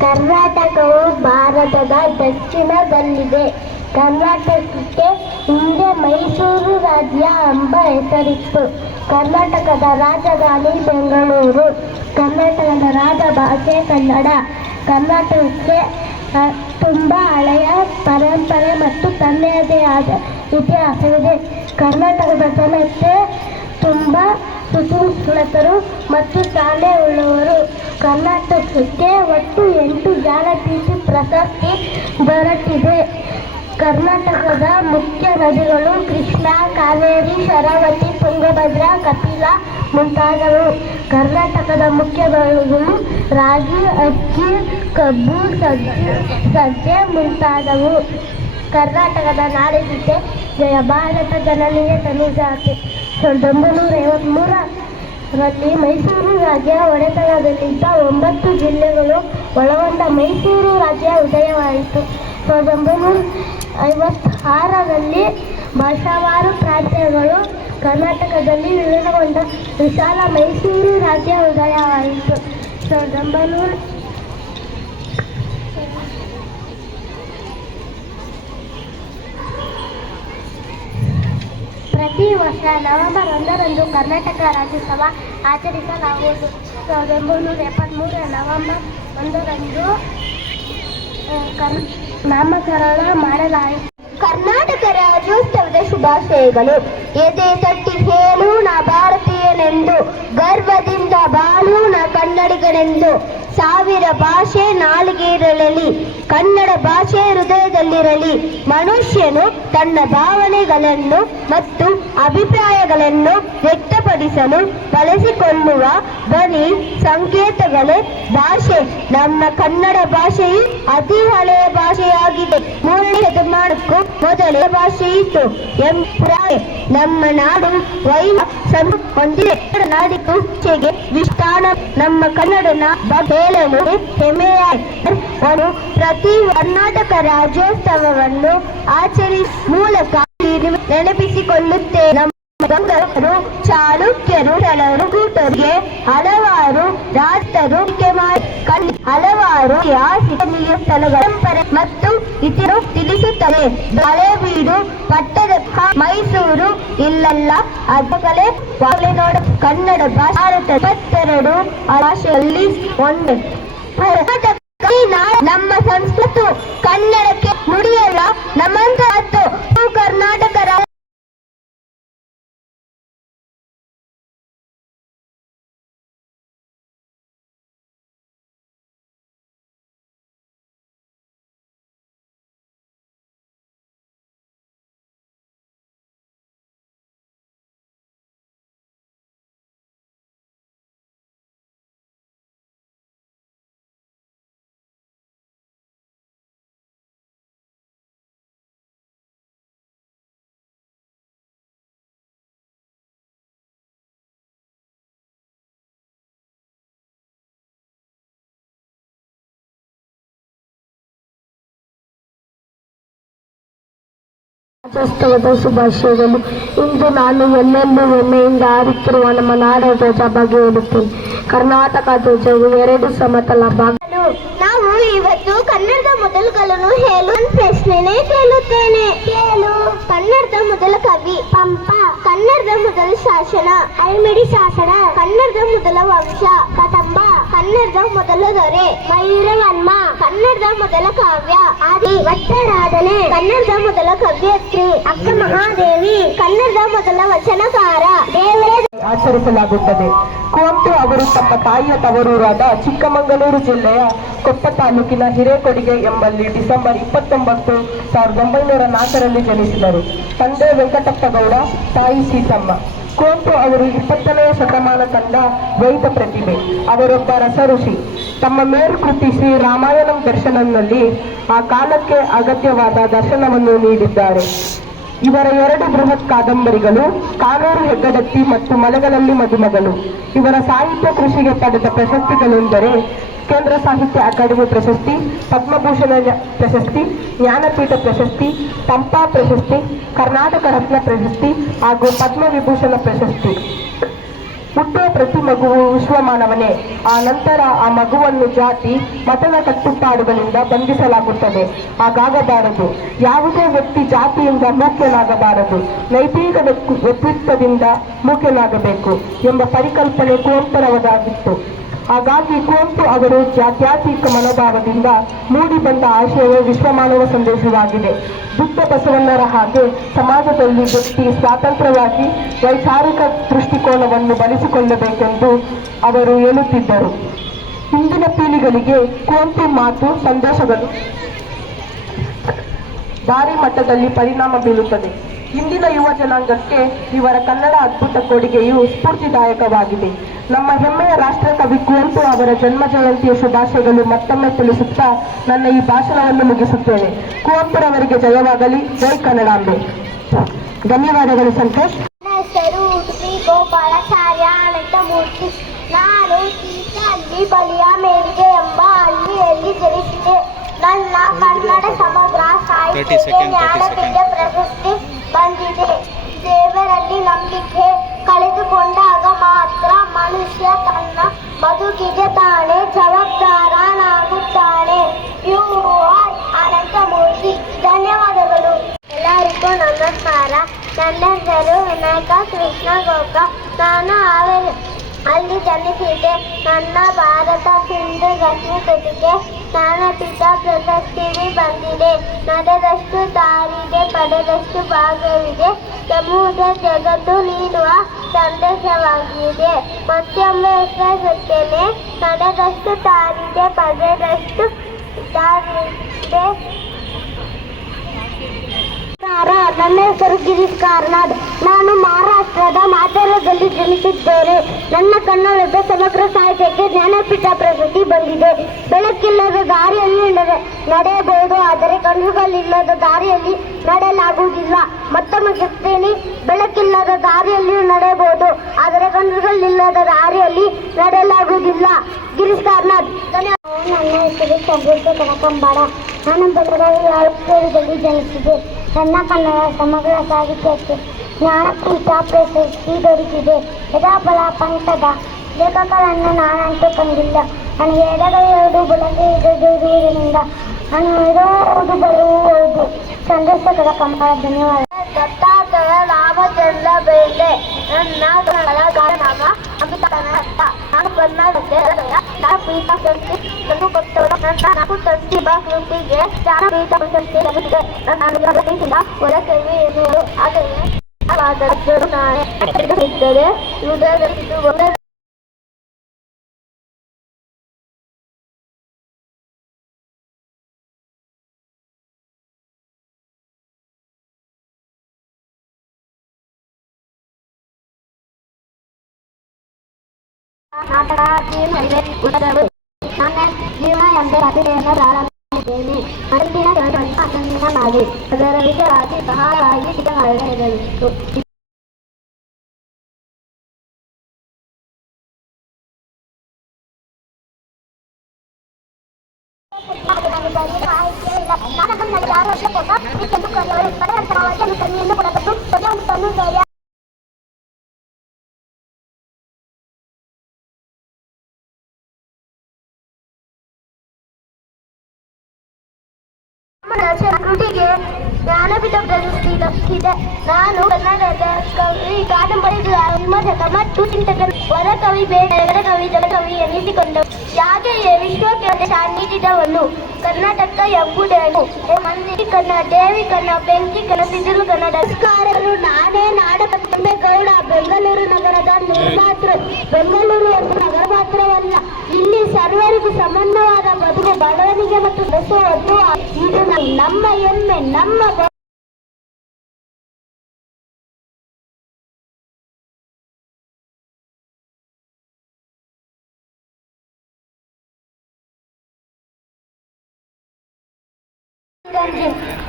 ಕರ್ನಾಟಕವು ಭಾರತದ ದಕ್ಷಿಣದಲ್ಲಿದೆ. ಕರ್ನಾಟಕಕ್ಕೆ ಹಿಂದೆ ಮೈಸೂರು ರಾಜ್ಯ ಎಂಬ ಹೆಸರಿತ್ತು. ಕರ್ನಾಟಕದ ರಾಜಧಾನಿ ಬೆಂಗಳೂರು. ಕರ್ನಾಟಕದ ರಾಜಭಾಷೆ ಕನ್ನಡ. ಕರ್ನಾಟಕಕ್ಕೆ ತುಂಬ ಹಳೆಯ ಪರಂಪರೆ ಮತ್ತು ತನ್ನದೇ ಆದ ಇತಿಹಾಸವಿದೆ. ಕರ್ನಾಟಕದ ಜನತೆ ತುಂಬ ಸುಸಂಸ್ಕೃತರು ಮತ್ತು ಶಾಲೆ ಉಳ್ಳವರು. ಕರ್ನಾಟಕಕ್ಕೆ ಒಟ್ಟು ಎಂಟು ಜ್ಞಾನಪೀಠ ಪ್ರಶಸ್ತಿ ದೊರಕಿದೆ. ಕರ್ನಾಟಕದ ಮುಖ್ಯ ನದಿಗಳು ಕೃಷ್ಣ, ಕಾವೇರಿ, ಶರಾವತಿ, ತುಂಗಭದ್ರಾ, ಕಪಿಲಾ ಮುಂತಾದವು. ಕರ್ನಾಟಕದ ಮುಖ್ಯ ಬೆಳೆಗಳು ರಾಗಿ, ಅಕ್ಕಿ, ಕಬ್ಬು, ಸಜ್ಜೆ ಸಜ್ಜೆ ಮುಂತಾದವು. ಕರ್ನಾಟಕದ ನಾಡಗೀತೆ ಜಯ ಭಾರತ ಜನನಿಗೆ ತನುಜಾತೆ. ಸಾವಿರದ ಒಂಬೈನೂರ ಐವತ್ತ್ಮೂರರಲ್ಲಿ ಮೈಸೂರು ರಾಜ್ಯ ಒಡೆತನದಲ್ಲಿದ್ದ ಒಂಬತ್ತು ಜಿಲ್ಲೆಗಳು ಒಳಗೊಂಡ ಮೈಸೂರು ರಾಜ್ಯ ಉದಯವಾಯಿತು. ಸಾವಿರದ ಒಂಬೈನೂರ ಐವತ್ತಾರರಲ್ಲಿ ಭಾಷಾವಾರು ಪ್ರಾಂತ್ಯಗಳು ಕರ್ನಾಟಕದಲ್ಲಿ ವಿಲೀನಗೊಂಡ ವಿಶಾಲ ಮೈಸೂರು ರಾಜ್ಯ ಉದಯವಾಯಿತು. ಸಾವಿರದ ಒಂಬೈನೂರ ಪ್ರತಿ ವರ್ಷ ನವೆಂಬರ್ ಒಂದರಂದು ಕರ್ನಾಟಕ ರಾಜ್ಯೋತ್ಸವ ಆಚರಿಸಲಾಗುವುದು. ಸಾವಿರದ ಒಂಬೈನೂರ ಎಪ್ಪತ್ತ್ಮೂರರ ನವೆಂಬರ್ ಒಂದರಂದು ಕರ್, ನಾಮಕರಣ ಮಾಡಲಾಯಿತು. ಕರ್ನಾಟಕ ರಾಜ್ಯೋತ್ಸವದ ಶುಭಾಶಯಗಳು. ಎದೆ ತಟ್ಟಿ ಹೇಳು ನಾ ಭಾರತೀಯನೆಂದು ಗರ್ವದಿಂದ ಬಾಳು ನಾ ಕನ್ನಡಿಗನೆಂದು ಸಾವಿರ ಭಾಷೆ ನಾಲಿಗೆ ಇರಲಿ ಕನ್ನಡ ಭಾಷೆ ಹೃದಯದಲ್ಲಿರಲಿ, ಮನುಷ್ಯನು ತನ್ನ ಭಾವನೆಗಳನ್ನು ಮತ್ತು ಅಭಿಪ್ರಾಯಗಳನ್ನು ವ್ಯಕ್ತಪಡಿಸಲು ಬಳಸಿಕೊಳ್ಳುವ ಧ್ವನಿ ಸಂಕೇತಗಳೇ ಭಾಷೆ. ನಮ್ಮ ಕನ್ನಡ ಭಾಷೆಯು ಅತಿ ಹಳೆಯ ಭಾಷೆಯಾಗಿದೆ. ಮೂರನೇ ಶತಮಾನಕ್ಕೂ ಮೊದಲೇ ಭಾಷೆಯಿತ್ತು. ಎಂಬುದಾಯ ನಮ್ಮ ನಾಡು ವೈಮ ಸಂ ಹೊಂದಿದೆ. ನಾಡಿಗೂ ಭಾಷೆಗೆ ವಿಸ್ತಾರ ನಮ್ಮ ಕನ್ನಡ ನಾ ಬಗ್ಗೆ ಹೇಳಲು ಹೆಮ್ಮೆಯ ಒಂದು ಪ್ರತಿ ಕರ್ನಾಟಕ ರಾಜ್ಯೋತ್ಸವವನ್ನು ಆಚರಿಸುವ ಮೂಲಕ ನೆನಪಿಸಿಕೊಳ್ಳುತ್ತೇನೆ ಗಂಗರು ಕೆಲವರು ಕೂಟರಿಗೆ ಹಲವಾರು ರಾಜರು ಹಲವಾರು ಪರಂಪರೆ ಮತ್ತು ಇತರು ತಿಳಿಸುತ್ತವೆ. ಹಳೆಬೀಡು ಪಟ್ಟದ ಮೈಸೂರು ಇಲ್ಲೆಲ್ಲ ಅದಕ್ಕೆ ನೋಡ, ಕನ್ನಡ ಭಾರತ ಇಪ್ಪತ್ತೆರಡು ಭಾಷೆಯಲ್ಲಿ ಒಂದು. ನಮ್ಮ ಸಂಸ್ಕೃತಿ ಕನ್ನಡಕ್ಕೆ ಮುಡಿಯಲ್ಲ, ನಮ್ಮಂತ ಕರ್ನಾಟಕ ರಾಜ್ಯೋತ್ಸವದ ಶುಭಾಶಯಗಳು ಇಂದು ನಾನು ಎಲ್ಲೆಲ್ಲೂ ಹೆಮ್ಮೆಯಿಂದ ಹಾರುತ್ತಿರುವ ನಮ್ಮ ನಾಡ ಧ್ವಜ ಬಗ್ಗೆ ಹೇಳುತ್ತೇನೆ ಕರ್ನಾಟಕ ಧ್ವಜವು ಎರಡು ಸಮತಲ ಭಾಗ ನಾವು ಇವತ್ತು ಕನ್ನಡದ ಮೊದಲುಗಳನ್ನು ಹೇಳು ಪ್ರಶ್ನೆನೇ ಕೇಳುತ್ತೇನೆ ಕೇಳು ಕನ್ನಡದ ಮೊದಲ ಕವಿ ಪಂಪ ಕನ್ನಡದ ಮೊದಲ ಶಾಸನ ಐಮಿಡಿ ಶಾಸನ ಕನ್ನಡದ ಮೊದಲ ವಂಶ ಕದಂಬ ಕನ್ನಡದ ಮೊದಲ ದೊರೆ. ಮಯೂರವನ್ಮ ಕನ್ನಡದ ಮೊದಲ ಕಾವ್ಯ. ಆದಿ ವಟ್ಟರಾಧನೆ ಕನ್ನಡದ ಮೊದಲ ಕವ್ಯತ್ರಿ ಅಕ್ಕ ಮಹಾದೇವಿ. ಕನ್ನಡದ ಮೊದಲ ವಚನಕಾರ. ದೇವರ ಆಚರಿಸಲಾಗುತ್ತದೆ. ಕುವಂತು ಅವರು ತಮ್ಮ ತಾಯಿಯ ತವರೂರಾದ ಚಿಕ್ಕಮಗಳೂರು ಜಿಲ್ಲೆಯ ಕೊಪ್ಪ ತಾಲೂಕಿನ ಹಿರೇಕೊಡಿಗೆ ಎಂಬಲ್ಲಿ ಡಿಸೆಂಬರ್ ಇಪ್ಪತ್ತೊಂಬತ್ತು ಸಾವಿರದ ಒಂಬೈನೂರ ನಾಲ್ಕರಲ್ಲಿ ಜನಿಸಿದರು. ತಂದೆ ವೆಂಕಟಪ್ಪಗೌಡ, ತಾಯಿ ಸೀತಮ್ಮ. ಕುವೆಂಪು ಅವರು ಇಪ್ಪತ್ತನೆಯ ಶತಮಾನ ಕಂಡ ದ್ವೈತ ಪ್ರತಿಭೆ ಅವರೊಬ್ಬ ರಸಋಷಿ. ತಮ್ಮ ಮೇರು ಕೃತಿ ಶ್ರೀ ರಾಮಾಯಣಂ ದರ್ಶನಂನಲ್ಲಿ ಆ ಕಾಲಕ್ಕೆ ಅಗತ್ಯವಾದ ದರ್ಶನವನ್ನು ನೀಡಿದ್ದಾರೆ. ಇವರ ಎರಡು ಬೃಹತ್ ಕಾದಂಬರಿಗಳು ಕಾನೂರು ಹೆಗ್ಗಡತ್ತಿ ಮತ್ತು ಮಲೆಗಳಲ್ಲಿ ಮದುಮಗಳು. ಇವರ ಸಾಹಿತ್ಯ ಕೃಷಿಗೆ ಪಡೆದ ಪ್ರಶಸ್ತಿಗಳೆಂದರೆ ಕೇಂದ್ರ ಸಾಹಿತ್ಯ ಅಕಾಡೆಮಿ ಪ್ರಶಸ್ತಿ, ಪದ್ಮಭೂಷಣ ಪ್ರಶಸ್ತಿ, ಜ್ಞಾನಪೀಠ ಪ್ರಶಸ್ತಿ, ಪಂಪಾ ಪ್ರಶಸ್ತಿ, ಕರ್ನಾಟಕ ರತ್ನ ಪ್ರಶಸ್ತಿ ಹಾಗೂ ಪದ್ಮವಿಭೂಷಣ ಪ್ರಶಸ್ತಿ. ಹುಟ್ಟುವ ಪ್ರತಿ ಮಗುವು ವಿಶ್ವಮಾನವನೇ. ಆ ನಂತರ ಆ ಮಗುವನ್ನು ಜಾತಿ, ಮತದ ಕಟ್ಟುಪಾಡುಗಳಿಂದ ಬಂಧಿಸಲಾಗುತ್ತದೆ. ಹಾಗಾಗಬಾರದು. ಯಾವುದೇ ವ್ಯಕ್ತಿ ಜಾತಿಯಿಂದ ಮುಖ್ಯನಾಗಬಾರದು ನೈತಿಕ ವ್ಯಕ್ತಿ- ವ್ಯಕ್ತಿತ್ವದಿಂದ ಮುಖ್ಯನಾಗಬೇಕು ಎಂಬ ಪರಿಕಲ್ಪನೆ ಕುವೆಂಪುರವದಾಗಿತ್ತು ಹಾಗಾಗಿ ಕುವೆಂಪು ಅವರು ಜಾತ್ಯಾತೀತ ಮನೋಭಾವದಿಂದ ಮೂಡಿ ಬಂದ ಆಶಯವೇ ವಿಶ್ವಮಾನವ ಸಂದೇಶವಾಗಿದೆ. ಬುದ್ಧ ಬಸವಣ್ಣರ ಹಾಗೆ ಸಮಾಜದಲ್ಲಿ ವ್ಯಕ್ತಿ ಸ್ವಾತಂತ್ರ್ಯವಾಗಿ ವೈಚಾರಿಕ ದೃಷ್ಟಿಕೋನವನ್ನು ಬಳಸಿಕೊಳ್ಳಬೇಕೆಂದು ಅವರು ಹೇಳುತ್ತಿದ್ದರು. ಹಿಂದಿನ ಪೀಳಿಗಳಿಗೆ ಕುವೆಂಪು ಮಾತು ಸಂದೇಶಗಳು ಭಾರಿ ಮಟ್ಟದಲ್ಲಿ ಪರಿಣಾಮ ಬೀರುತ್ತದೆ. ಇಂದಿನ ಯುವ ಜನಾಂಗಕ್ಕೆ ಇವರ ಕನ್ನಡ ಅದ್ಭುತ ಕೊಡುಗೆಯು ಸ್ಫೂರ್ತಿದಾಯಕವಾಗಿದೆ. ನಮ್ಮ ಹೆಮ್ಮೆಯ ರಾಷ್ಟ್ರಕವಿ ಕುವೆಂಪು ಅವರ ಜನ್ಮ ಜಯಂತಿಯ ಶುಭಾಶಯಗಳು ಮತ್ತೊಮ್ಮೆ ತಿಳಿಸುತ್ತಾ ನನ್ನ ಈ ಭಾಷಣವನ್ನು ಮುಗಿಸುತ್ತೇನೆ. ಕುವೆಂಪುರವರಿಗೆ ಜಯವಾಗಲಿ. ಜೈ ಕನ್ನಡಾಂಬೆ. ಧನ್ಯವಾದಗಳು ಸಂತೋಷ್. ಹೆಸರು ಉಡುಪಿ ಗೋಪಾಲಾಚಾರ್ಯ ಅನಂತಮೂರ್ತಿ ನಾನು ಅಲ್ಲಿ ಬಲಿಯ ಮೇಲಿಗೆ ಎಂಬ ಹಳ್ಳಿಯಲ್ಲಿ ಜನಿಸಿದೆ. ನನ್ನ ಕನ್ನಡ ಸಮಗ್ರ 30 ಸಾಹಿತ್ಯಕ್ಕೆ second, 30 ಜ್ಞಾನಪೀಠ. ಪ್ರಶಸ್ತಿ ಬಂದಿದೆ. ದೇವರಲ್ಲಿ ನಂಬಿಕೆ ಕಳೆದುಕೊಂಡಾಗ ಮಾತ್ರ ಮನುಷ್ಯ ತನ್ನ ಬದುಕಿಗೆ ತಾನೇ ಜವಾಬ್ದಾರನಾಗುತ್ತಾನೆ ಯು ಆರ್ ಅನಂತಮೂರ್ತಿ. ಧನ್ಯವಾದಗಳು. ಎಲ್ಲರಿಗೂ ನಮಸ್ಕಾರ. ನನ್ನ ಹೆಸರು ವಿನಾಯಕ ಕೃಷ್ಣ ಗೋಕ ನಾನು ಹಾವೇರಿ ಅಲ್ಲಿ ಜನಿಸಿದೆ. ನನ್ನ ಭಾರತ ಸಿಂಧು ಕೃತಿಗೆ ಜ್ಞಾನಪೀಠ ಪ್ರಶಸ್ತಿ ಬಂದಿದೆ. ನಡೆದಷ್ಟು ದಾರಿಗೆ ಪಡೆದಷ್ಟು ಭಾಗವಿದೆ. ಸಮೂಹ ಜಗತ್ತು ನೀಡುವ ಸಂದೇಶವಾಗಿದೆ. ಮತ್ತೊಮ್ಮೆ ಹೆಸರಿಸುತ್ತೇನೆ ನಡೆದಷ್ಟು ದಾರಿಗೆ ಪಡೆದಷ್ಟು ದಾರಿದೆ ನಮಸ್ಕಾರ ನನ್ನ ಹೆಸರು ಗಿರೀಶ್ ಕಾರ್ನಾಡ್. ನಾನು ಮಹಾರಾಷ್ಟ್ರದ ಮಾತಾರದಲ್ಲಿ ಜನಿಸಿದ್ದೇನೆ. ನನ್ನ ಕನ್ನಡದ ಸಮಗ್ರ ಸಾಹಿತ್ಯಕ್ಕೆ ಜ್ಞಾನಪೀಠ ಪ್ರಶಸ್ತಿ ಬಂದಿದೆ. ಬೆಳಕಿಲ್ಲದ ದಾರಿಯಲ್ಲಿ ನಡೆ ನಡೆಯಬಹುದು, ಆದರೆ ಕಣ್ಣುಗಳಿಲ್ಲದ ದಾರಿಯಲ್ಲಿ ನಡೆಯಲಾಗುವುದಿಲ್ಲ. ಮತ್ತೊಮ್ಮೆ ಹೇಳ್ತೇನೆ ಬೆಳಕಿಲ್ಲದ ದಾರಿಯಲ್ಲಿ ನಡೆಯಬಹುದು, ಆದರೆ ಕಣ್ಣುಗಳಿಲ್ಲದ ದಾರಿಯಲ್ಲಿ ನಡೆಯಲಾಗುವುದಿಲ್ಲ. ಗಿರೀಶ್ ಕಾರ್ನಾಡ್ ನನ್ನ ಹೆಸರು ಕನಕಂಬಾಡ ನಾನು ಬೆಳಗಾವಿ ಜನಿಸಿದೆ. ನನ್ನ ಕನ್ನಡ ಸಮಗ್ರ ಸಾಹಿತ್ಯಕ್ಕೆ ಜ್ಞಾನಪೀಠ ಪ್ರಶಸ್ತಿ ದೊರೆತಿದೆ ಯಥಾಫಲ ಪಂಥದ ಲೇಖಕರನ್ನು ನಾನಂತೂ ಕಂಡಿಲ್ಲ. ನನಗೆ ಎಡಗೈಯೋದು ಬಲಗೈ ಇರುವುದರಿಂದ ನಾನು ಇರುವುದು ಬರುವುದು ಸಂದರ್ಶಕರ ಕಂಬಳ. ಧನ್ಯವಾದ. ದತ್ತಾತ್ರೇಯ ರಾಮಚಂದ್ರ ಬೇಂದ್ರೆ ನನ್ನ ಕನ್ನಡ ಕನ್ನಡ ನಾನು ಕನ್ನಡಕ್ಕೆ ನಾನು ಪೀಠ ಪ್ರಶಸ್ತಿ ತಂದು ಕೊಟ್ಟವರು ನನ್ನ ನಾಲ್ಕು ತಂತಿ ಕೃತಿಗೆ ಜ್ಞಾನಪೀಠ ಪ್ರಶಸ್ತಿ ಲಭಿಸಿದೆ ನಾನು ಗಮನಿಸಿದ ಹೊರಕವಿ ಎನ್ನುವರು ಆದರೆ ಆದಷ್ಟು ನಾಳೆ ಇದ್ದರೆ ಹೃದಯದಲ್ಲಿದ್ದು ಒಂದೇ ನಾಟಕ ಟೀಮ್ ಹೈವೇ ಉತ್ತರವು ನನ್ನ ಜೀವನ ಎಂಬ ಕಥೆಯನ್ನು ಪ್ರಾರಂಭಿಸಿದ್ದೇನೆ ಅಂದಿನ ಜನರನ್ನು ಅದನ್ನ ಮಾಡಿ ಅದರ ವಿಷಯವಾಗಿ ಬಹಳವಾಗಿ ಸಿದ್ಧವಾಗಿರಬೇಕು ಕೊಡಬೇಕು ಕೃತಿಗೆ ಜ್ಞಾನಪೀಠ ಪ್ರಶಸ್ತಿ ಲಭಿಸಿದೆ ನಾನು ಕನ್ನಡದ ಕವಿ ಕಾದಂಬರಿ ವಿಮರ್ಶಕ ಮತ್ತು ಚಿಂತಕ ವರ ಕವಿ ಬೇಡ ಕವಿ ಜಲಕವಿ ಎನಿಸಿಕೊಂಡವು ಯಾಕೆಯೇ ವಿಶ್ವಕ್ಕೆ ನೀಡಿದವನು ಕರ್ನಾಟಕ ಎಂಬುದನ್ನು ಮಂದಿ ಕನ್ನ, ದೇವಿ ಕನ್ನ, ಬೆಂಕಿ ಕನ್ನ ಸಿದಿರು ಕನ್ನಡ ನಮಸ್ಕಾರರು ನಾನೇ ನಾಡಕಂಬೆ ಗೌಡ. ಬೆಂಗಳೂರು ನಗರದ ನಿರ್ಮಾತೃ, ಬೆಂಗಳೂರು ಒಂದು ನಗರ ಮಾತ್ರವಲ್ಲ ಇಲ್ಲಿ ಸರ್ವರಿಗೂ ಸಂಬಂಧವಾದ ಬದುಕು ಬೆಳವಣಿಗೆ ಮತ್ತು ಬೆಸವನ್ನು ಇದು ನಮ್ಮ ಹೆಮ್ಮೆ, ನಮ್ಮ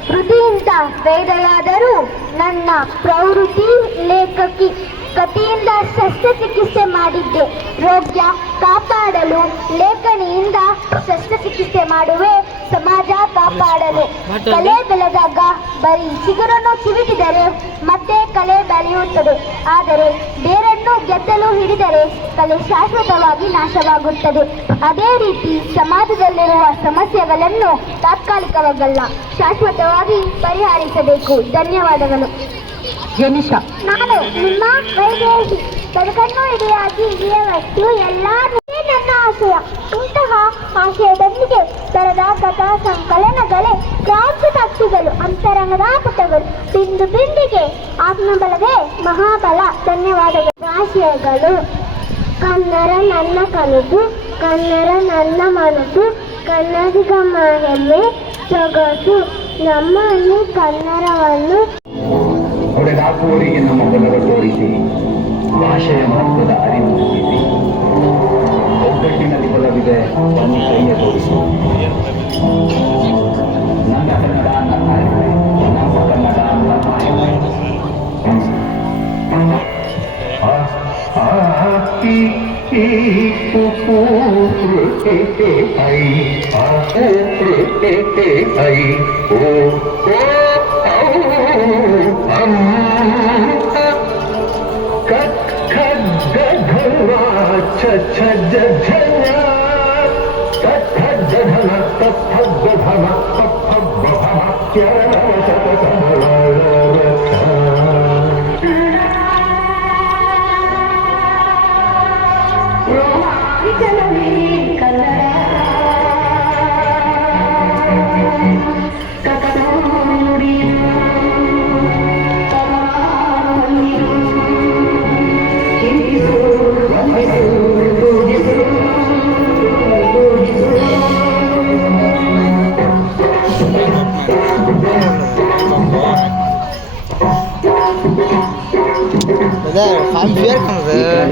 ಕೃತಿಯಿಂದ ವೇದೆಯಾದರೂ ನನ್ನ ಪ್ರವೃತ್ತಿ ಲೇಖಕಿ ಕಥೆಯಿಂದ ಶಸ್ತ್ರಚಿಕಿತ್ಸೆ ಮಾಡಿದ್ದೆ ರೋಗ್ಯ ಕಾಪಾಡಲು ಲೇಖನಿಯಿಂದ ಶಸ್ತ್ರಚಿಕಿತ್ಸೆ ಮಾಡುವೆ ಸಮಾಜ ಕಾಪಾಡಲು. ಕಲೆ ಬೆಳೆದಾಗ ಬರೀ ಚಿಗುರನ್ನು ಚಿವಿಟಿದರೆ ಮತ್ತೆ ಕಲೆ ಬೆಳೆಯುತ್ತದೆ. ಆದರೆ ಬೇರನ್ನು ಗೆದ್ದಲು ಹಿಡಿದರೆ ಕಲೆ ಶಾಶ್ವತವಾಗಿ ನಾಶವಾಗುತ್ತದೆ. ಅದೇ ರೀತಿ ಸಮಾಜದಲ್ಲಿರುವ ಸಮಸ್ಯೆಗಳನ್ನು ತಾತ್ಕಾಲಿಕವಾಗಲ್ಲ ಶಾಶ್ವತವಾಗಿ ಪರಿಹರಿಸಬೇಕು. ಧನ್ಯವಾದಗಳು. ಜನಿಷಾ ನಾನು ನಿಮ್ಮ ವೈದೇಹಿ ಬದುಕನ್ನು ಇಡಿಯಾಗಿ ಇಡಿಯವಷ್ಟು ಎಲ್ಲ ನನ್ನ ಆಶಯ. ಇಂತಹ ಆಶಯದೊಂದಿಗೆ ಬರೆದ ಕಥಾ ಸಂಕಲನಗಳೇ ಶಕ್ತಿಗಳು ಅಂತರಂಗದ ಪುಟಗಳು, ಬಿಂದು ಬಿಂದಿಗೆ ಆತ್ಮಬಲವೇ ಮಹಾಬಲ. ಧನ್ಯವಾದಗಳು. ಆಶಯಗಳು ಕನ್ನಡ ನನ್ನ ಕನಸು, ಕನ್ನಡ ನನ್ನ ಮನಸ್ಸು ಕನ್ನಡಿಗ ಹೆಮ್ಮೆ ಸೊಗಸು ನಮ್ಮಲ್ಲಿ ಕನ್ನಡವನ್ನು ಹೊಡೆದಾಕುವವರಿಗೆ ನಮ್ಮ ಬಲವ ತೋರಿಸಿ ಭಾಷೆಯ ಮಹತ್ವದ ಅರಿವು ಮೂಡಿಸಿ ಒಗ್ಗಟ್ಟಿನಲ್ಲಿ ಬಲವಿದೆ ಬನ್ನಿ ಕೈಯ ತೋರಿಸಿ ನನ್ನ ಕನ್ನಡ ನನ್ನ ಹೆಮ್ಮೆ ನಮ್ಮ ಕನ್ನಡ ನಮ್ಮ ಹೆಮ್ಮೆ ಆ, ಆ, ಈ, ಈ, ಉ, ಉ, ಉ, ಎ, ಎ, ಐ, ಆ, ಉ, ಉ, ಎ, ಎ, ಐ, ಓ, ಓ, چھ There, from here comes there.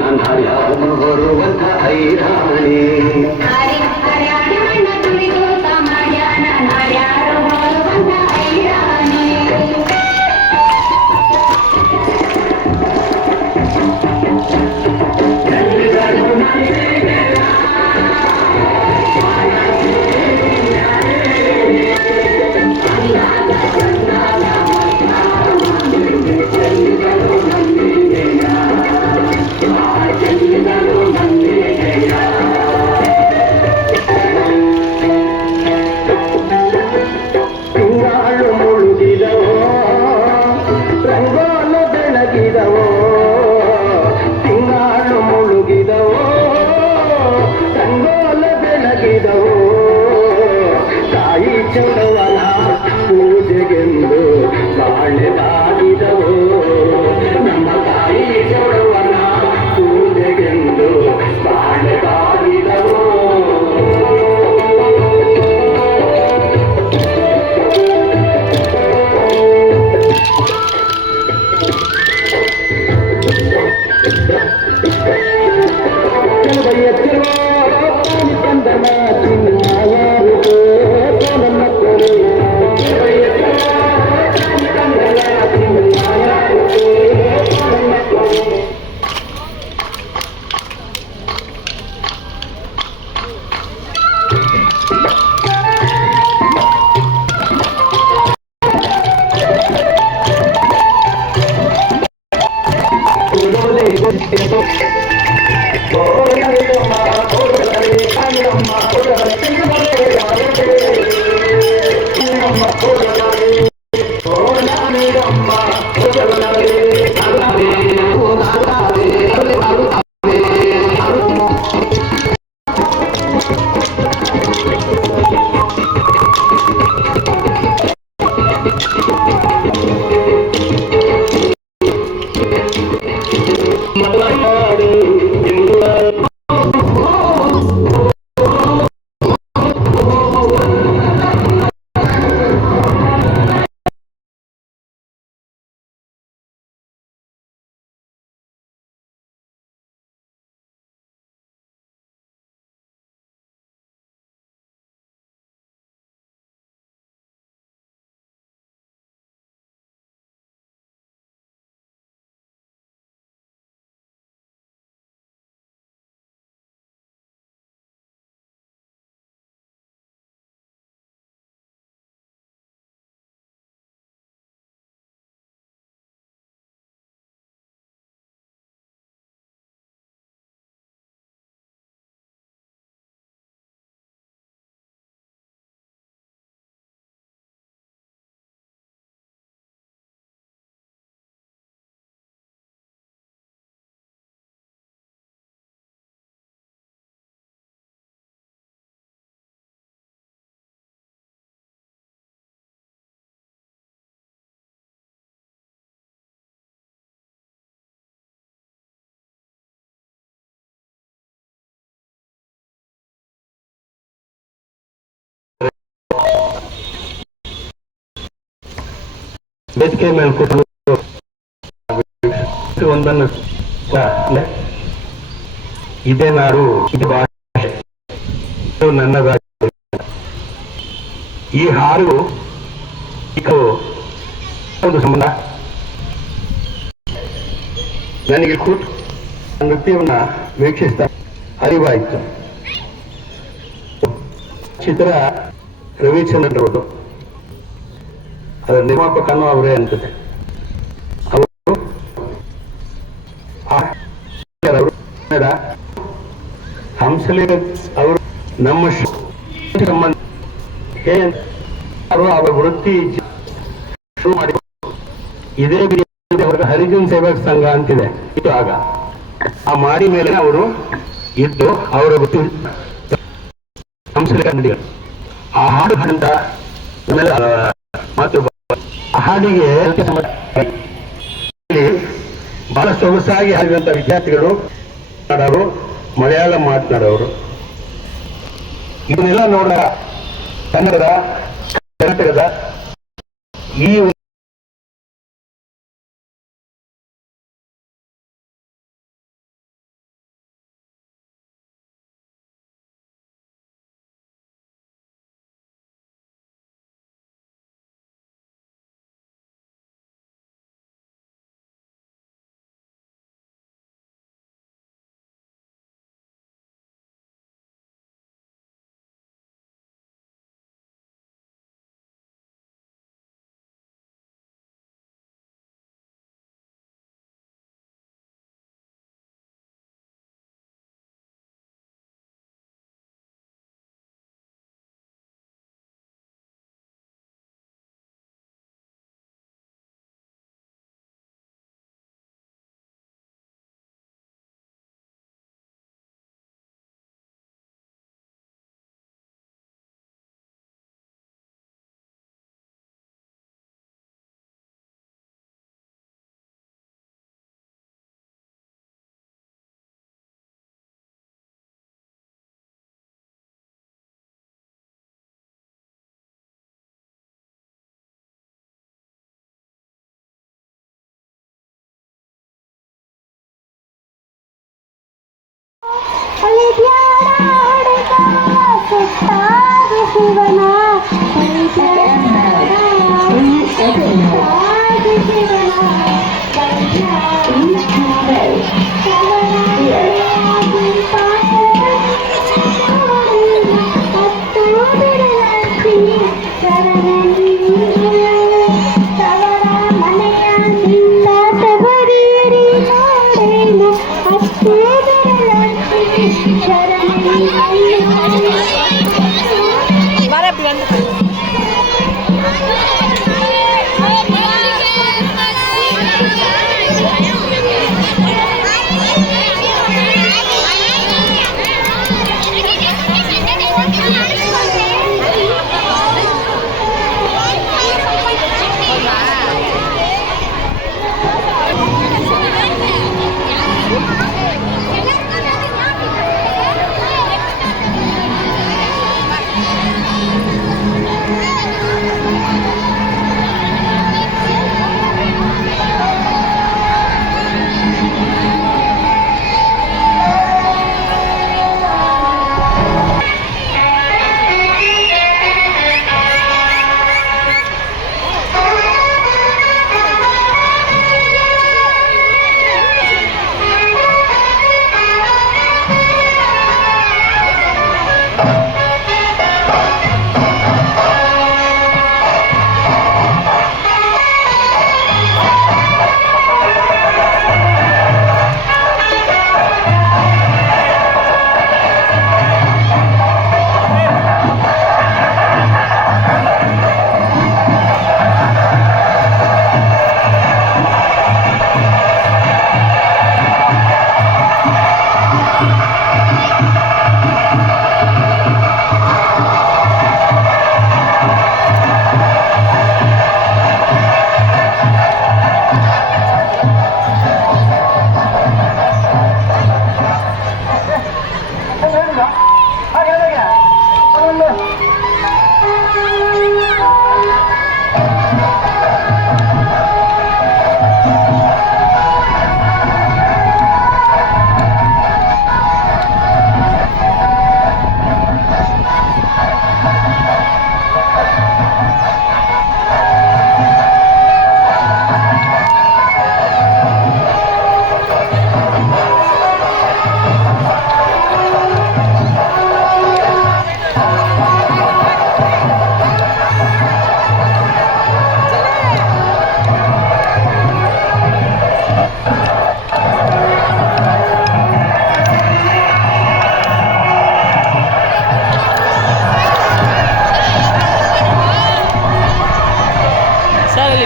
నన్ను హరి హరి ವೇದಿಕೆ ಮೇಲೆ ಕೂತು ಒಂದನ್ನು ಸ- ಇದೇ ನಾಡು ಇದು ಭಾಷೆ ಇದು ನನ್ನದಾಗಿದೆ ಈ ಹಾರು ಇದು ಒಂದು ಸಂಬಂಧ ನನಗೆ ಕೂತು ನೃತ್ಯವನ್ನ ವೀಕ್ಷಿಸ್ತಾ ಅರಿವಾಯಿತು ಚಿತ್ರ ರವಿಚಂದ್ರನ್ ಅವರು ಅದರ ನಿರ್ಮಾಪಕನೂ ಅವರೇ ಅನ್ಸುತ್ತೆ. ಅವರು ಹಂಸಲಿ ಅವರು ನಮ್ಮ ಸಂಬಂಧ ಅವರು ವೃತ್ತಿ ಶುರು ಮಾಡಿ ಇದೇ ಹರಿಜನ್ ಸೇವಾ ಸಂಘ ಅಂತಿದೆ. ಇದು ಆಗ. ಆ ಮಾಡಿ ಮೇಲೆ ಅವರು ಇದ್ದು ಅವರ ವೃತ್ತಿ ಹಂಸಲಿ ಆ ಹಾಡು ಹಾಡಂತ ಆ ಹಾಡಿಗೆ ಬಹಳ ಸೊಗಸಾಗಿ ಹಾಡಿದಂತ ವಿದ್ಯಾರ್ಥಿಗಳು ಮಾತಾಡೋರು ಮಲಯಾಳಂ ಮಾತನಾಡೋರು. ಇದನ್ನೆಲ್ಲ ನೋಡ ಕನ್ನಡದ ಕರ್ನಾಟಕದ ಈ ಸುತ್ತಾದ ಶಿವನ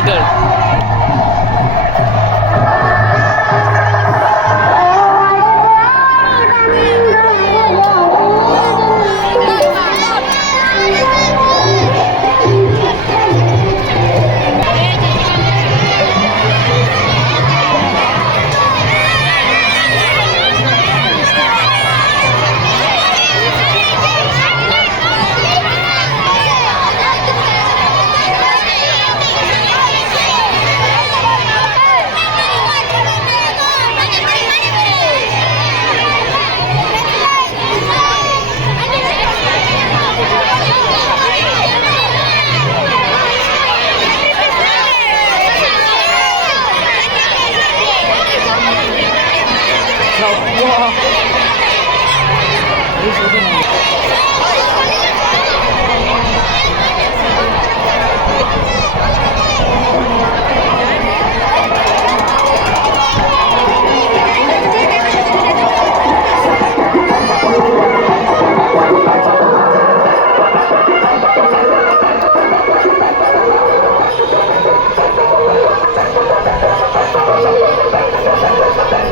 leader. 哇！没说这么。